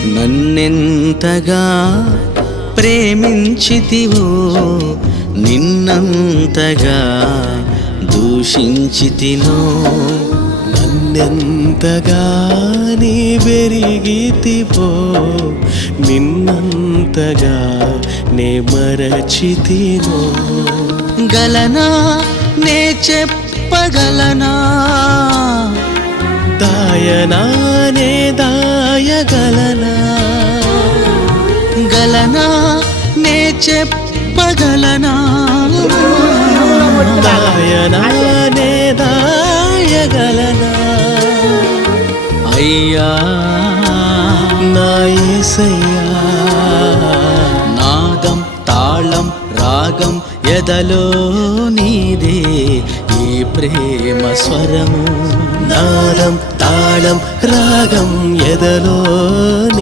నన్నెంతగా ప్రేమించితివో నిన్నంతగా దూషించితినో నన్నెంతగా నీ వెరిగితివో నిన్నంతగా నే మరచితినో గలనా నే చెప్పగలనా దాయనా నే దాయగలనా గలనా నే చెప్పగలనా దాయనా నే దాయగలనా అయ్యా నా యేసయ్యా నాదం తాళం రాగం ఎదలో నీదే ఈ ప్రేమ స్వరము నాదం తాళం రాగం ఎదలో